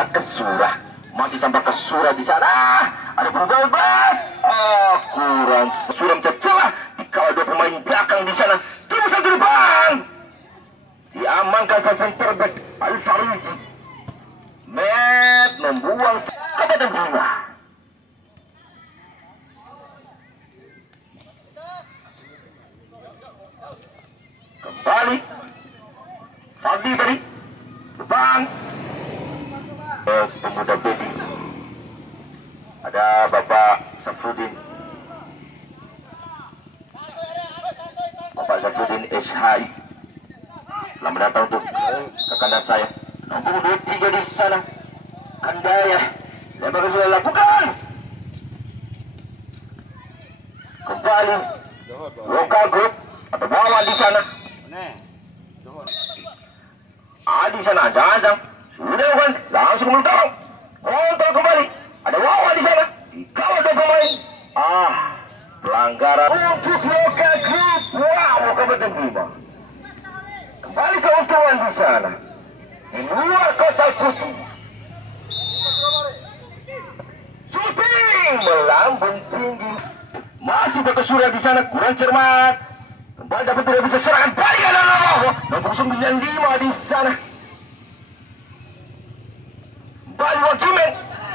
Bakasura. Masih sampai Bakasura di sana. Ada perubahan bebas. Kurang. Suram celah. Dikawal dua pemain belakang di sana. Terusan ke depan. Diamankan center back Al-Farizi. Matt membuang ke badan bola. Kembali Fadli dari depan. Pemuda Bedi. Ada Bapak Safrudin. Bapak Safrudin SHI. Selamat datang untuk ke kandang saya. Nomor 23 di sana. Kandaya. Yang baru sudah lakukan. Kembali. Lokal grup. Ada Wawan di sana. Di sana. Jangan. Sudah bukan. Langsung melukai. Kontrol kembali. Ada Wawan di sana. Dikawal dua pemain. Pelanggaran untuk lokal grup. Wow, kabupaten Bima. Kembali keuntungan di sana. Di luar kotak putih. Shooting melambung tinggi. Masih Bakasura di sana kurang cermat. Kembali dapat tidak bisa serangan balik ke dalam. Nomor 95 di sana. Kembali Wakimen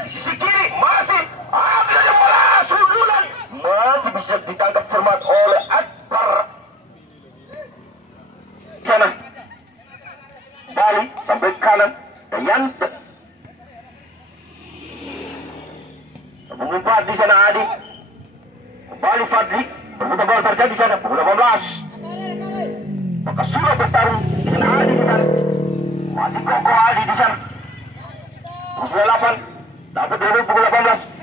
di sisi kiri masih ambil aja bola sundulan. Masih bisa ditangkap cermat oleh Akbar. Sana. Bali sampai kanan Dayanto. Mengumpat di sana Adi. Kembali Fadli. Berputar bola terjadi di sana. Pukul 18. Bakasura bertarung dengan Adi di sana. Masih kokoh Adi di sana. Pukul 8. Dapat dribble pukul 18.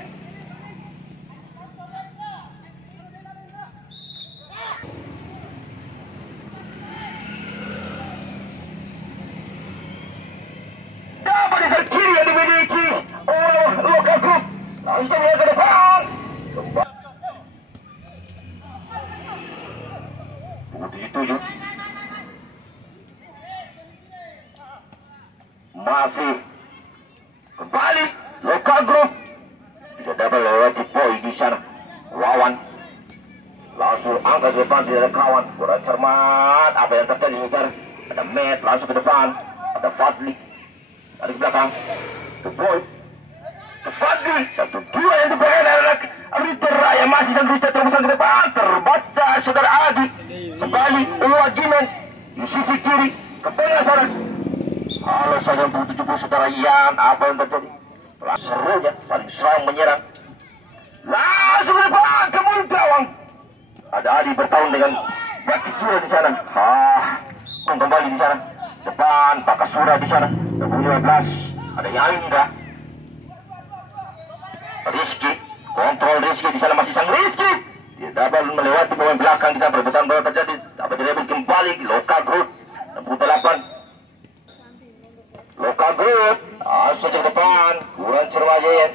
Langsung dia ke depan. Pukul 7. Masih kembali lokal grup. Tidak dapat lewati poin di sana. Wawan langsung angkat ke depan, tidak ada kawan. Kurang cermat apa yang terjadi sekarang. Ada Matt langsung ke depan. Ada Fadli dari belakang. Ke poin. Fadli 1-2 yang diberikan oleh Rita Raya. Masih sang Rita terusan ke depan. Terbaca saudara Adi. Kembali Wagimen di sisi kiri ke tengah sana. Halo saja 70 saudara Yan. Apa yang terjadi? Serunya saling serang menyerang. Langsung ke depan ke mulut gawang. Ada Adi bertarung dengan Bakasura di sana. Kembali di sana. Depan Bakasura di sana. 15. Ada Yainda. Rizky, kontrol Rizky di sana, masih sang Rizky. Dia dapat melewati pemain belakang di sana. Perebutan bola terjadi. Dapat direbut kembali lokal grup 68. Lokal grup saja ke depan. Kurang cermat.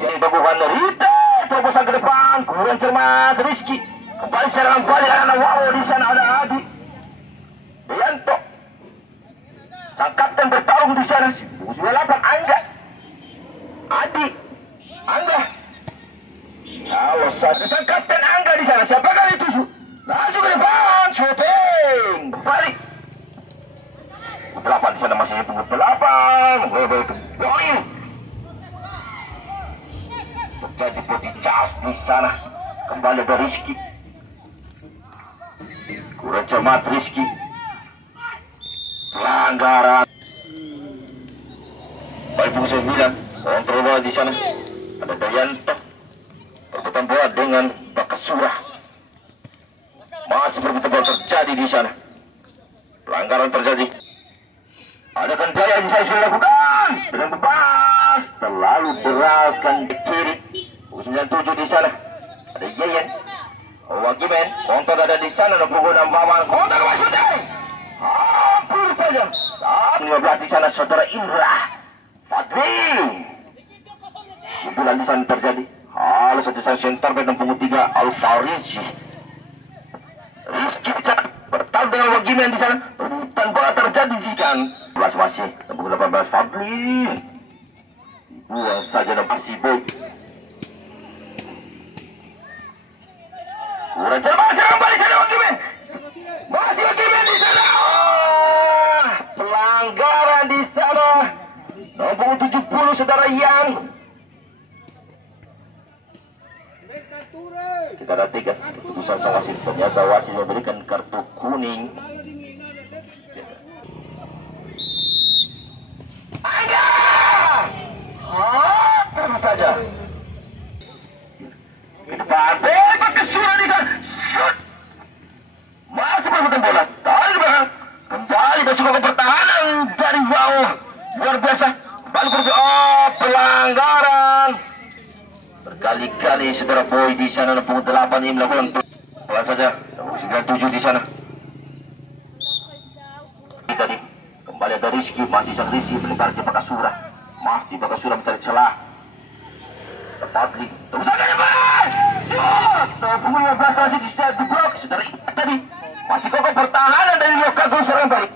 Yang dibagukan Rita terobosan ke depan. Kurang cermat Rizky. Kembali serangan balik anak Wow di sana. Ada Adi Dayanto. Sang kapten bertarung di sana. 98 Angga. Adi, Angga. Kalau sang kapten Angga di sana, siapa kali itu? Langsung ke depan, shooting. Balik. 8 di sana masih tunggu 8. Level ke poin. Terjadi body charge di sana. Kembali ke Rizky. Kurang cermat Rizky. Pelanggaran. Baik pukul 9. Kontrol bola di sana. Ada Dayanto. Perbuatan bola dengan Bakasura. Masih perbuatan bola terjadi di sana. Pelanggaran terjadi. Ada Kandaya yang saya sudah lakukan. Dengan bebas. Terlalu beraskan di kiri. Pukul 97 di sana. Ada Yeyen. Wagimen. Kontrol ada di sana. 26 Baman. Kontrol kembali shooting. Hampir saja. 15 di sana saudara Indra. Fadli. Kumpulan di sana terjadi. Halo saja sang center back 63 Al-Farizi. Rizky bertarung dengan Wagimen di sana. Rebutan dan bola terjadi di kan. 11 masih, nomor 18 Fadli. Buang saja dan masih boy. Kurang cermat, serang balik sana Wakimen. Masih Wakimen di sana. Pelanggaran di sana. Nomor 70 saudara Yang. Kita nantikan keputusan sang wasit. Ternyata wasit memberikan kartu kuning. Angga! Terus saja. Ke depan, bebas kesuran di sana. Shoot! Masih berputar bola. Tarik ke belakang. Kembali masuk ke pertahanan dari bawah. Luar biasa. Kembali pelanggaran. Berkali-kali saudara boy di sana nomor 8 ini melakukan pelan saja. Nomor 97 di sana. Tadi kembali ada Rizky, masih sang Rizky melebar ke Pakasura. Masih Pakasura mencari celah. Fadli, terus saja lebar. Pemain 15 masih di blok saudara tadi. Masih kokoh pertahanan dari Lokagum serang balik.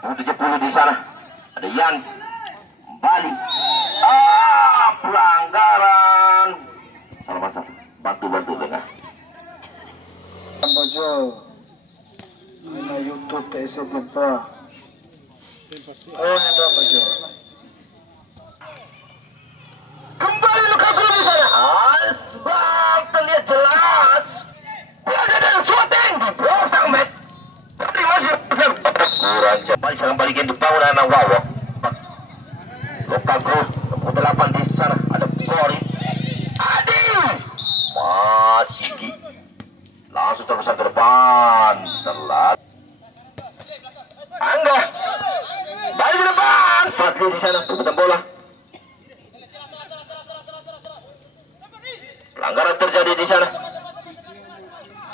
Nomor 70 di sana. Ada Yan. Kembali. Pelanggaran. Salah pasang. Bantu tengah. Bojo. Ini YouTube TSC Putra. Oh, ini Bojo. Kembali Lukaku di sana. Asbal terlihat jelas. Biasa dan shooting di bawah sang met. Tapi masih kurang cepat. Serang balikin di bawah dan Wawo. Lukaku nomor 8 di sana. Ada Kori. Adi. Masih Gi. Langsung terbesar ke depan. Terlalu. Angga. Balik ke depan. Fadli di sana. Perbutan bola. Pelanggaran terjadi di sana.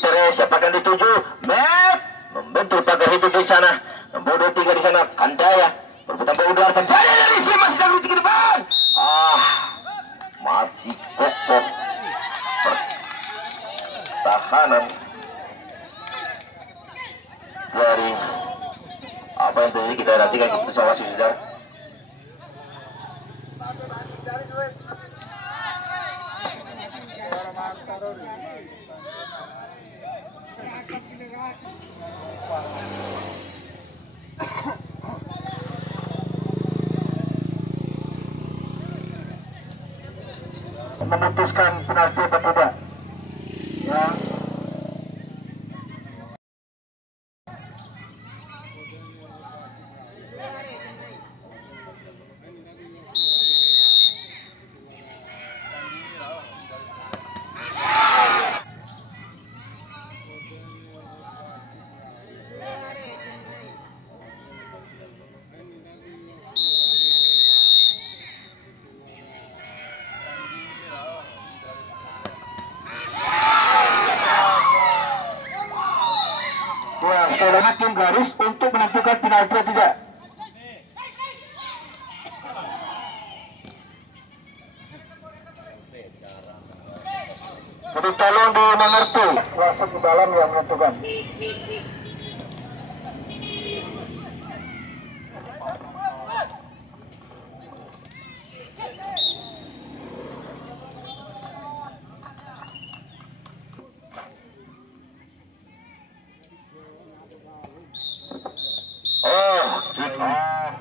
Terus siapa akan dituju? Matt membentuk pagar hidup di sana. Nomor 23 di sana. Kandaya. Perbutan bola udara terjadi dari sini masih sampai ke depan. Masih kokoh pertahanan dari apa yang terjadi. Kita nantikan keputusan wasit saudara. Memutuskan penalti atau tidak ya. Sekarang hakim garis untuk menentukan penalti atau tidak. Jadi tolong dimengerti, wasit di dalam yang menentukan.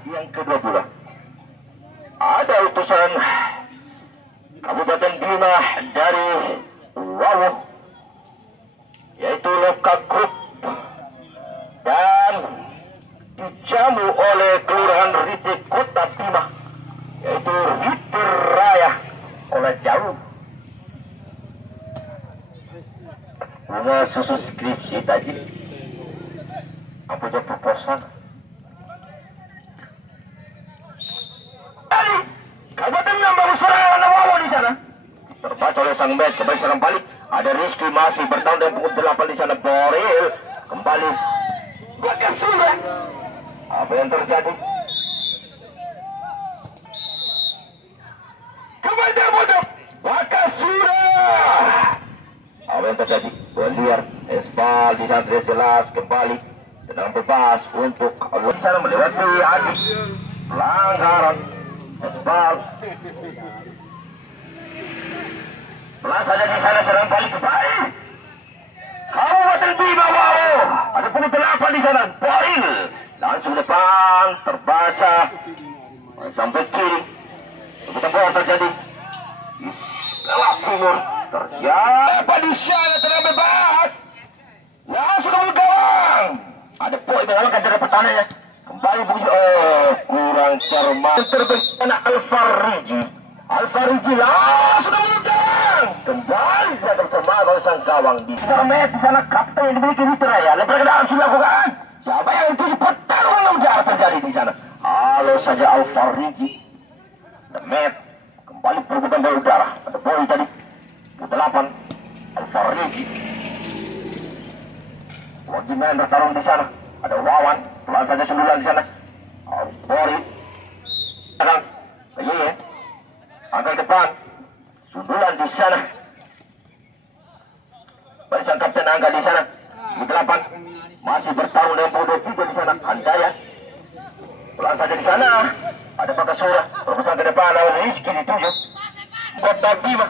Yang ke-20 ada utusan Kabupaten Bima dari Wawo, yaitu Loka Group, dan dijamu oleh Kelurahan Rite Kota Bima, yaitu Rite Raya. Oleh jauh bunga susu skripsi tadi apa aja proposal. Kabupaten yang baru serangan Wawo di sana. Terbaca oleh sang bet, kembali serang balik. Ada Rizky masih bertahan dan pukul 8 di sana. Boril kembali. Wakasura. Apa yang terjadi? Kembali dia bocor. Wakasura. Apa yang terjadi? Beliar Esbal di sana jelas kembali. Tenang bebas untuk di sana melewati Adi. Pelanggaran aspal. Pelan saja di sana serang balik kembali. Kabupaten Bima, wow. Ada pun 8 di sana. Poin langsung depan terbaca sampai kiri. Sebutan bola terjadi. Lewat timur terjadi di sana tenang bebas. Langsung ke gawang. Ada poin mengalahkan dari pertahanannya. Kembali begitu. Kurang cermat. Terbentuk Alfariji. Alfariji langsung ke gawang. Kembali dia tercemar oleh sang gawang di Sermet di sana. Kapten yang dimiliki Witraya. Lepas ke dalam sudah lakukan. Siapa yang tuju pertarungan udara terjadi di sana. Halo saja Alfariji. Sermet kembali perebutan bola udara. Ada poin tadi. 8 Alfariji. Wajiban bertarung di sana. Ada Wawan, pelan saja sundulan di sana. Bori, sekarang, iya, angkat depan, sundulan di sana. Barisan kapten angkat di sana. 8 masih bertarung dengan Bodo 3 di sana. Handaya, pelan saja di sana. Ada Pakasura, terusan ke depan. Lawan Rizky di 7. Kota Bima.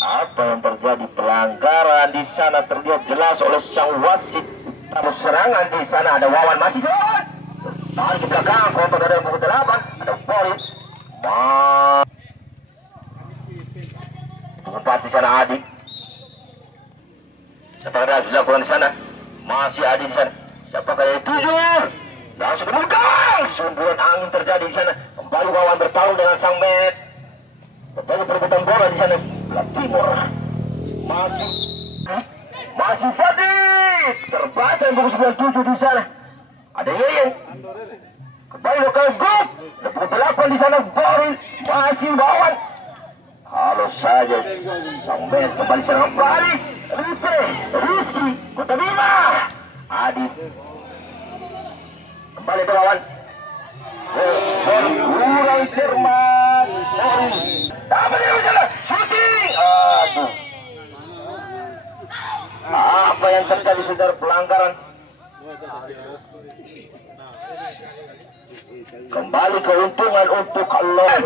Apa yang terjadi? Pelanggaran di sana terlihat jelas oleh sang wasit. Tamu serangan di sana ada Wawan masih serangan. Tarik ke belakang, kompak ada 8. Ada Boris. Tempat di sana Adi. Siapa ada dilakukan di sana? Masih Adi di sana. Siapa kali 7? Langsung ke belakang. Sundulan angin terjadi di sana. Kembali Wawan bertarung dengan sang Met. Kembali perebutan bola di sana. Sebelah timur masih Fadid terbaca yang buku 97 di sana. Ada Yeyen kembali lokal grup 28 di sana. Boris masih Wawan. Halo saja sang Men kembali serang balik. Rizky Kota Bima. Adit kembali ke Wawan. Boris kurang cermat. Apa yang berjalan? Shooting. Aduh. Apa yang terjadi saudara? Pelanggaran. Kembali keuntungan untuk Allah.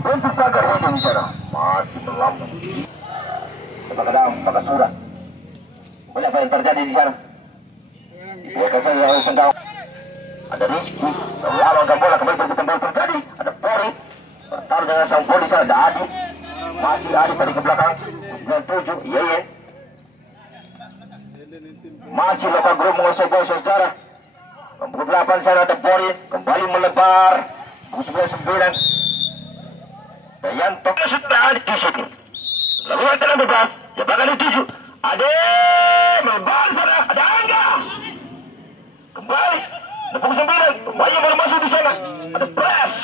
Untuk pagar hujung di sana masih melambung. Kadang pakai surat. Apa yang terjadi di sana? Biarkan saja yang sengkau. Ada Rizky melawankan bola kembali berputar bola terjadi. Ada Pori bertaruh dengan sang Pori di sana. Ada Adi masih Adi tadi ke belakang 97 Yeyen masih lokal grup menguasai bola secara 48 sana. Ada Pori kembali melebar 99 Dayanto sudah Adi di situ lalu ada bebas siapa kali 7 Ade melebar sana. Ada Angga kembali 69 kembali baru masuk di sana. Ada press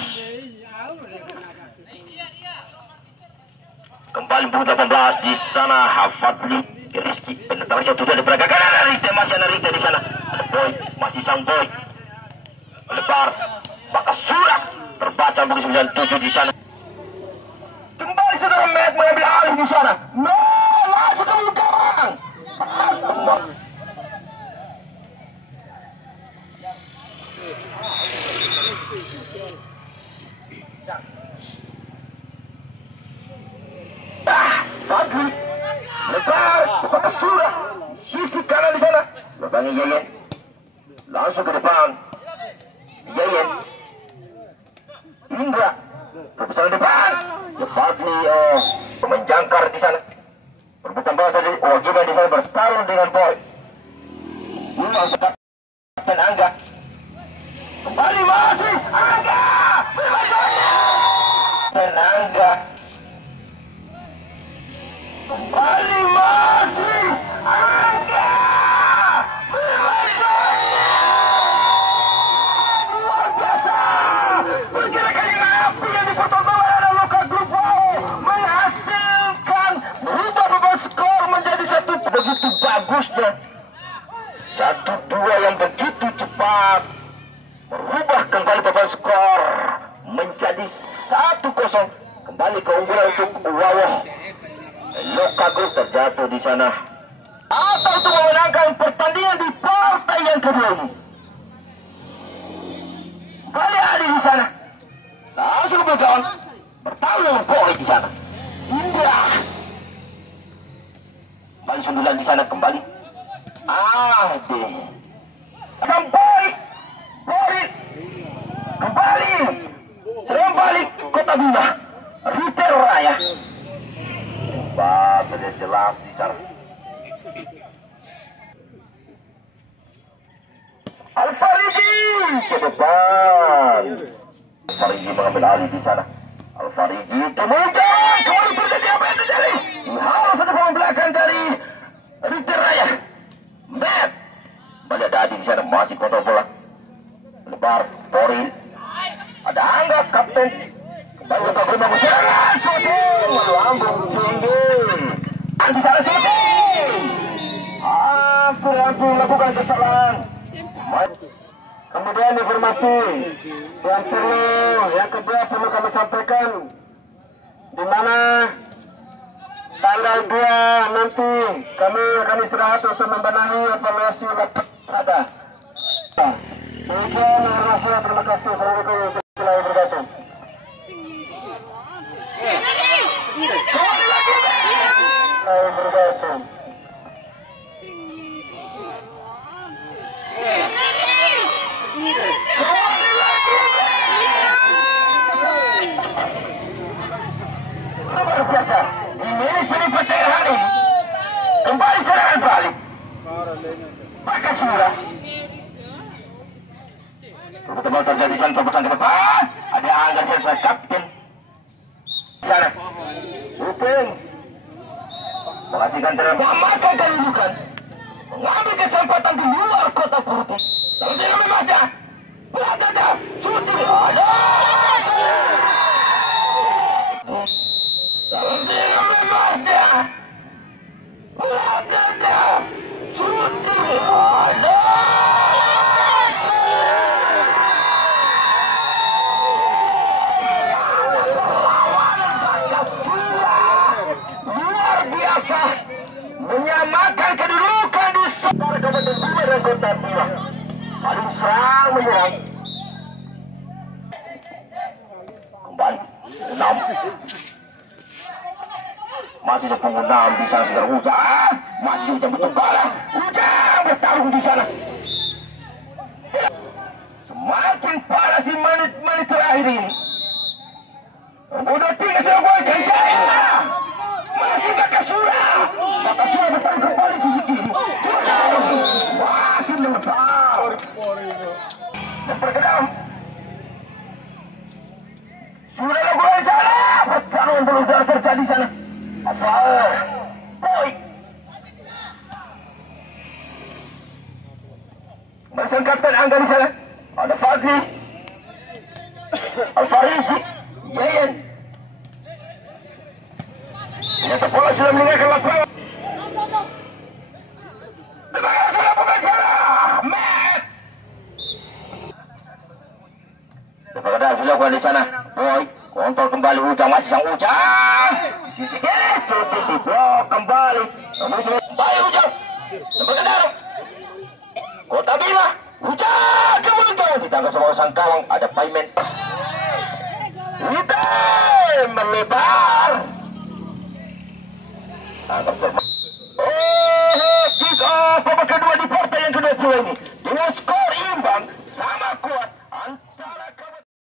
kembali 18 di sana. Hafadli Rizky penetrasi sudah diperagakan. Ada Rita masih ada Rita di sana. Ada Boy masih sang Boy melebar maka surat terbaca buku 97 di sana. Kembali saudara Met mengambil alih di sana. No langsung ke belakang. Fadli lebar kepada Surah sisi kanan di sana. Lebangi Yeyen langsung ke depan. Yeyen Indra terbesar depan. Ya Fadli menjangkar di sana. Perbuatan bola tadi. Gimana di sana bertarung dengan Boy. Ini masuk Kapten Angga. Kembali masih Angga. Kapten Angga. Kembali masih Angga. Luar biasa. Pergerakan yang api yang dipertontonkan oleh lokal grup menghasilkan merubah beban skor menjadi satu begitu bagusnya. 1-2 yang begitu cepat merubah kembali beban skor menjadi 1-0. Kembali keunggulan untuk Wawoh. Loka Group terjatuh di sana. Atau untuk memenangkan pertandingan di partai yang kedua ini. Kembali ada di sana. Langsung berkawan. Bertahu dengan poin di sana. Indah. Kembali sundulan di sana kembali. Sampai Borit kembali serang balik Kota Bima Riter Raya. Sudah jelas di sana. Al-Fariji ke depan. Al-Fariji mengambil alih di sana. Al-Fariji kemudian kembali terjadi apa yang terjadi? Harus ada pemain belakang dari Riter Raya. Matt banyak dadi di sana, masih kontrol bola. Lebar Borin. Ada Angga kapten. Kembali untuk Guna Musyarakat. Shooting melambung tinggi. Di sana shooting. Hampir melakukan kesalahan. Kemudian informasi yang kedua perlu kami sampaikan, di mana tanggal 2 nanti kami akan istirahat untuk membenahi evaluasi ada. Demikian terima kasih. Assalamualaikum warahmatullahi wabarakatuh. Luar biasa. Ini pertandingan hari ini. Kembali serangan balik. Pakai surah. Betul-betul terjadi di sana terpesan ke depan. Ada Angga selesai kapten. Sana. Upin. Mengasihkan terang. Mengamankan kedudukan. Mengambil kesempatan di luar kota Putih. Lalu jangan memasnya. Belakangnya. Shooting. Ada. Lalu jangan memasnya. Belakangnya. Shooting. Ada. Menyamakan kedudukan di antara Kabupaten Bima dan Kota Bima. Saling serang menyerang. Kembali 6. Masih ada penggunaan di sana segera hujan. Masih hujan betul kalah. Hujan bertarung di sana. Semakin panas di menit-menit terakhir ini. Udah 3 sudah gol kencang. Masih Bakasura bertarung kembali sisi kiri. Masih melebar. Memperkedam. Sudah ada gol di sana. Pertarungan belum terjadi di sana. Asal. Boy. Masih kapten Angga di sana. Ada Fadli. Al-Fariji. Yayan. Ternyata bola sudah meninggalkan lapangan. Terbaik sudah bukan salah. Matt. Terbaik sudah bukan di sana. Boy, kontrol kembali Ujang, masih sang Ujang. Sisi kiri, shooting di blok kembali. Kembali Ujang. Terbaik Kota Bima. Ujang kemudian ditangkap sama sang kawang. Ada Paimen. Hitam melebar. Kick off babak kedua di partai yang ke-20 ini.